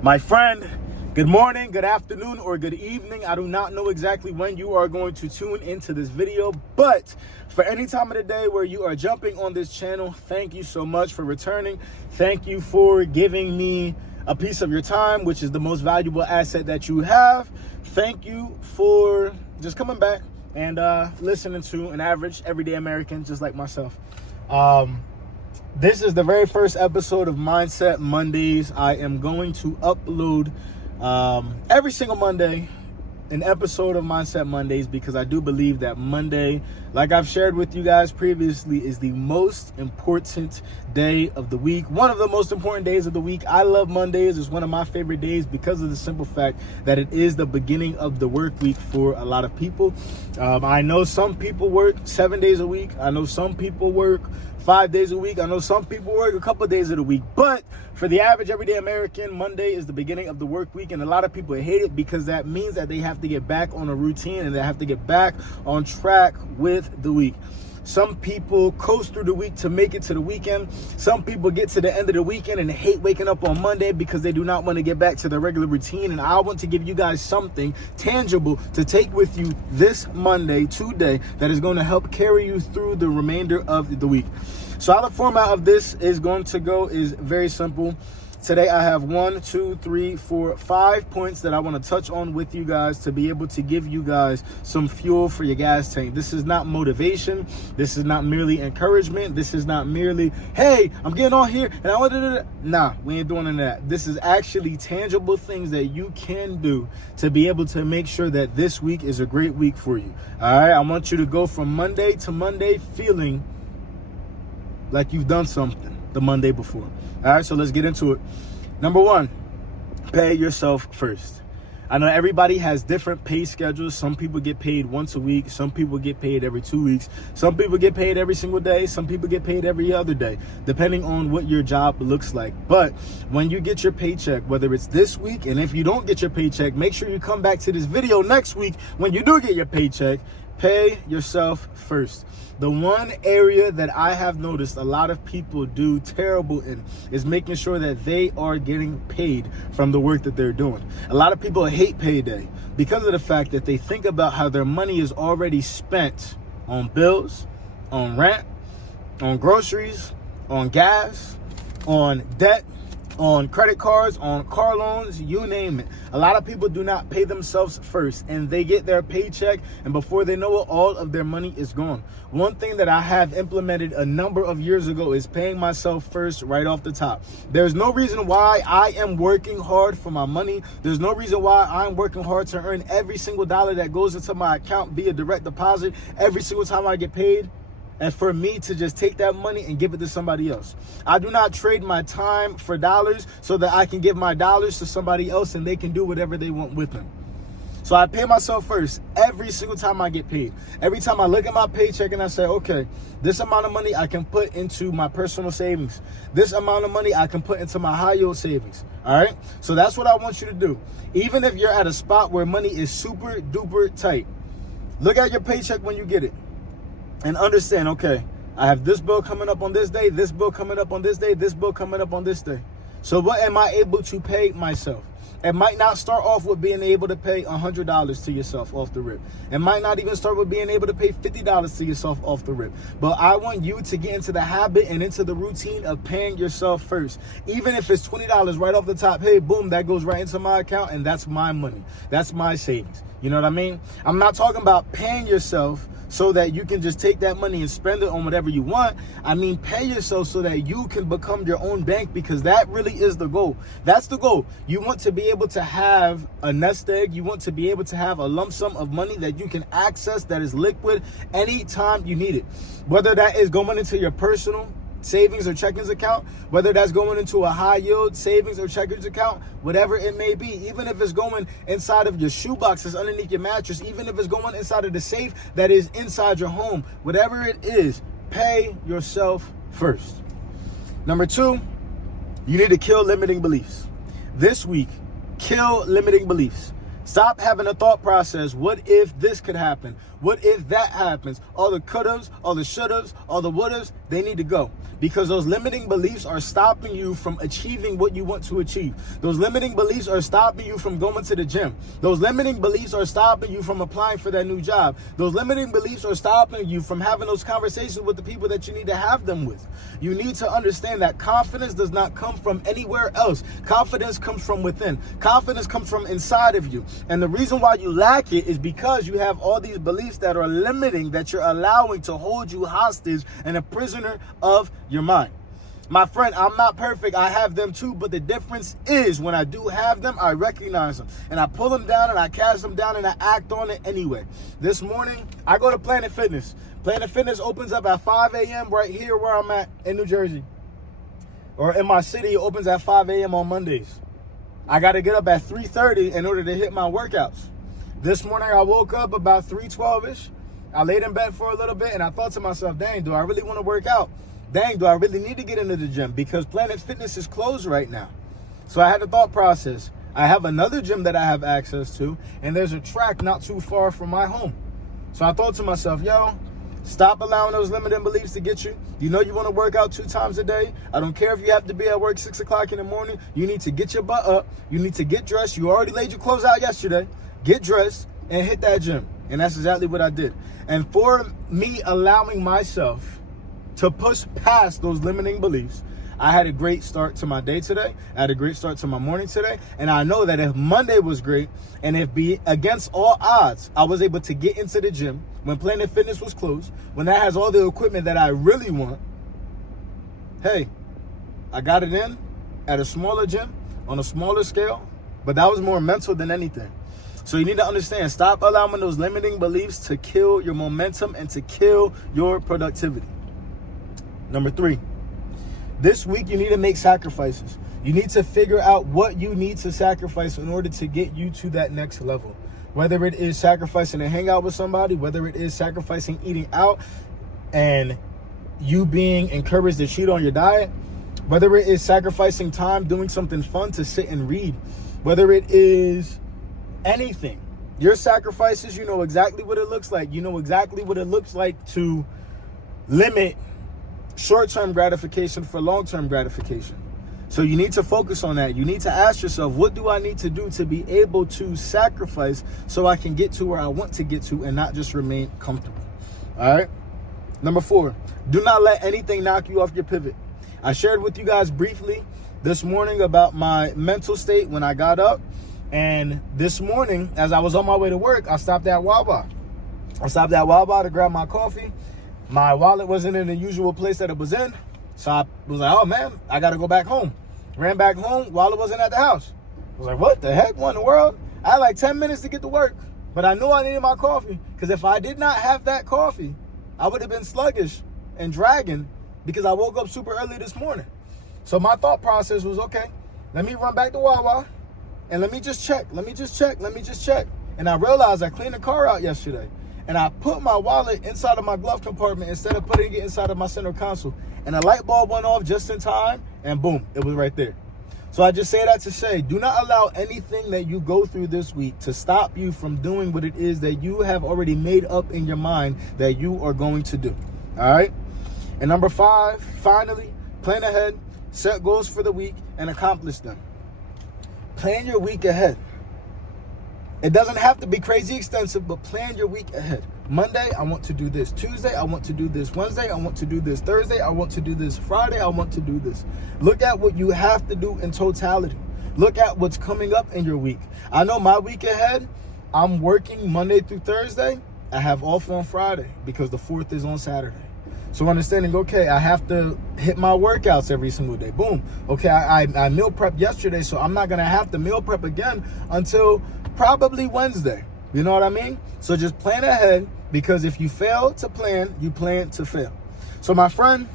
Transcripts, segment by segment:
My friend, good morning, good afternoon, or good evening. I do not know exactly when you are going to tune into this video, but for any time of the day where you are jumping on this channel, thank you so much for returning. Thank you for giving me a piece of your time, which is the most valuable asset that you have. Thank you for just coming back and listening to an average, everyday American just like myself. This is the very first episode of Mindset Mondays. I am going to upload every single Monday an episode of Mindset Mondays because I do believe that Monday, like I've shared with you guys previously, is the most important day of the week. One of the most important days of the week. I love Mondays. It's one of my favorite days because of the simple fact that it is the beginning of the work week for a lot of people. I know some people work 7 days a week. I know some people work 5 days a week. I know some people work a couple of days of the week, but for the average everyday American, Monday is the beginning of the work week, and a lot of people hate it because that means that they have to get back on a routine and they have to get back on track with the week. Some people coast through the week to make it to the weekend. Some people get to the end of the weekend and hate waking up on Monday because they do not want to get back to their regular routine. And I want to give you guys something tangible to take with you this Monday, today, that is going to help carry you through the remainder of the week. So how the format of this is going to go is very simple. Today I have 5 points that I want to touch on with you guys to be able to give you guys some fuel for your gas tank. This is not motivation. This is not merely encouragement. This is not merely, hey, I'm getting on here and I want to. Nah, we ain't doing any of that. This is actually tangible things that you can do to be able to make sure that this week is a great week for you. All right, I want you to go from Monday to Monday feeling like you've done something the Monday before. All right, so let's get into it. Number one, pay yourself first. I know everybody has different pay schedules. Some people get paid once a week. Some people get paid every 2 weeks. Some people get paid every single day. Some people get paid every other day, depending on what your job looks like. But when you get your paycheck, whether it's this week, and if you don't get your paycheck, make sure you come back to this video next week when you do get your paycheck. Pay yourself first. The one area that I have noticed a lot of people do terrible in is making sure that they are getting paid from the work that they're doing. A lot of people hate payday because of the fact that they think about how their money is already spent on bills, on rent, on groceries, on gas, on debt, on credit cards, on car loans, you name it. A lot of people do not pay themselves first, and they get their paycheck, and before they know it, all of their money is gone. One thing that I have implemented a number of years ago is paying myself first right off the top. There's no reason why I am working hard for my money. There's no reason why I'm working hard to earn every single dollar that goes into my account via direct deposit every single time I get paid, and for me to just take that money and give it to somebody else. I do not trade my time for dollars so that I can give my dollars to somebody else and they can do whatever they want with them. So I pay myself first every single time I get paid. Every time I look at my paycheck and I say, okay, this amount of money I can put into my personal savings. This amount of money I can put into my high yield savings. All right. So that's what I want you to do. Even if you're at a spot where money is super duper tight, look at your paycheck when you get it. And understand, okay, I have this bill coming up on this day, this bill coming up on this day, this bill coming up on this day. So what am I able to pay myself? It might not start off with being able to pay $100 to yourself off the rip. It might not even start with being able to pay $50 to yourself off the rip. But I want you to get into the habit and into the routine of paying yourself first. Even if it's $20 right off the top, hey, boom, that goes right into my account, and that's my money. That's my savings. You know what I mean? I'm not talking about paying yourself so that you can just take that money and spend it on whatever you want. I mean, pay yourself so that you can become your own bank, because that really is the goal. That's the goal. You want to be able to have a nest egg. You want to be able to have a lump sum of money that you can access, that is liquid anytime you need it. Whether that is going into your personal savings or checkings account, whether that's going into a high yield savings or checkings account, whatever it may be, even if it's going inside of your shoebox that's underneath your mattress, even if it's going inside of the safe that is inside your home, whatever it is, pay yourself first. Number two, you need to kill limiting beliefs. This week, kill limiting beliefs. Stop having a thought process. What if this could happen? What if that happens? All the could'ves, all the should'ves, all the would'ves, they need to go. Because those limiting beliefs are stopping you from achieving what you want to achieve. Those limiting beliefs are stopping you from going to the gym. Those limiting beliefs are stopping you from applying for that new job. Those limiting beliefs are stopping you from having those conversations with the people that you need to have them with. You need to understand that confidence does not come from anywhere else. Confidence comes from within. Confidence comes from inside of you. And the reason why you lack it is because you have all these beliefs that are limiting, that you're allowing to hold you hostage and a prisoner of your mind. My friend, I'm not perfect. I have them too, but the difference is when I do have them, I recognize them and I pull them down and I cast them down and I act on it anyway. This morning, I go to Planet Fitness. Planet Fitness opens up at 5 a.m. right here where I'm at in New Jersey. Or in my city, it opens at 5 a.m. on Mondays. I got to get up at 3:30 in order to hit my workouts. This morning, I woke up about 3:12-ish. I laid in bed for a little bit and I thought to myself, dang, do I really want to work out? Dang, do I really need to get into the gym? Because Planet Fitness is closed right now. So I had a thought process. I have another gym that I have access to, and there's a track not too far from my home. So I thought to myself, yo, stop allowing those limiting beliefs to get you. You know you want to work out 2 times a day. I don't care if you have to be at work 6 o'clock in the morning. You need to get your butt up. You need to get dressed. You already laid your clothes out yesterday. Get dressed and hit that gym. And that's exactly what I did. And for me allowing myself to push past those limiting beliefs, I had a great start to my day today. I had a great start to my morning today. And I know that if Monday was great and if against all odds, I was able to get into the gym when Planet Fitness was closed, when that has all the equipment that I really want, hey, I got it in at a smaller gym on a smaller scale, but that was more mental than anything. So you need to understand, stop allowing those limiting beliefs to kill your momentum and to kill your productivity. Number 3, this week you need to make sacrifices. You need to figure out what you need to sacrifice in order to get you to that next level. Whether it is sacrificing to hang out with somebody, whether it is sacrificing eating out and you being encouraged to cheat on your diet, whether it is sacrificing time doing something fun to sit and read, whether it is anything. Your sacrifices, you know exactly what it looks like. You know exactly what it looks like to limit short-term gratification for long-term gratification. So you need to focus on that. You need to ask yourself, what do I need to do to be able to sacrifice so I can get to where I want to get to and not just remain comfortable? All right. Number 4, do not let anything knock you off your pivot. I shared with you guys briefly this morning about my mental state when I got up. And this morning, as I was on my way to work, I stopped at Wawa. I stopped at Wawa to grab my coffee. My wallet wasn't in the usual place that it was in. So I was like, oh man, I got to go back home. Ran back home, wallet wasn't at the house. I was like, what the heck? What in the world? I had like 10 minutes to get to work, but I knew I needed my coffee because if I did not have that coffee, I would have been sluggish and dragging because I woke up super early this morning. So my thought process was, okay, let me run back to Wawa and let me just check. And I realized I cleaned the car out yesterday. And I put my wallet inside of my glove compartment instead of putting it inside of my center console. And a light bulb went off just in time, and boom, it was right there. So I just say that to say, do not allow anything that you go through this week to stop you from doing what it is that you have already made up in your mind that you are going to do. All right? And number 5, finally, plan ahead, set goals for the week, and accomplish them. Plan your week ahead. It doesn't have to be crazy extensive, but plan your week ahead. Monday, I want to do this. Tuesday, I want to do this. Wednesday, I want to do this. Thursday, I want to do this. Friday, I want to do this. Look at what you have to do in totality. Look at what's coming up in your week. I know my week ahead, I'm working Monday through Thursday. I have off on Friday because the 4th is on Saturday. So understanding, okay, I have to hit my workouts every single day. Boom. Okay, I meal prepped yesterday, so I'm not going to have to meal prep again until probably Wednesday. You know what I mean? So just plan ahead, because if you fail to plan, you plan to fail. So my friend,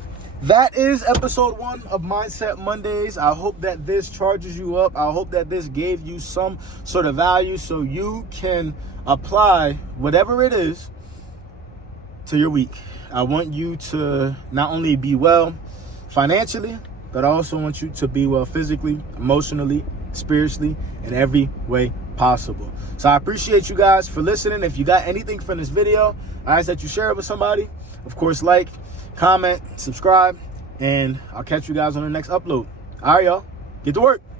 that is episode 1 of Mindset Mondays. I hope that this charges you up. I hope that this gave you some sort of value so you can apply whatever it is to your week. I want you to not only be well financially, but I also want you to be well physically, emotionally, spiritually, in every way possible. So I appreciate you guys for listening. If you got anything from this video, I ask that you share it with somebody. Of course, like, comment, subscribe, and I'll catch you guys on the next upload. All right, y'all. Get to work.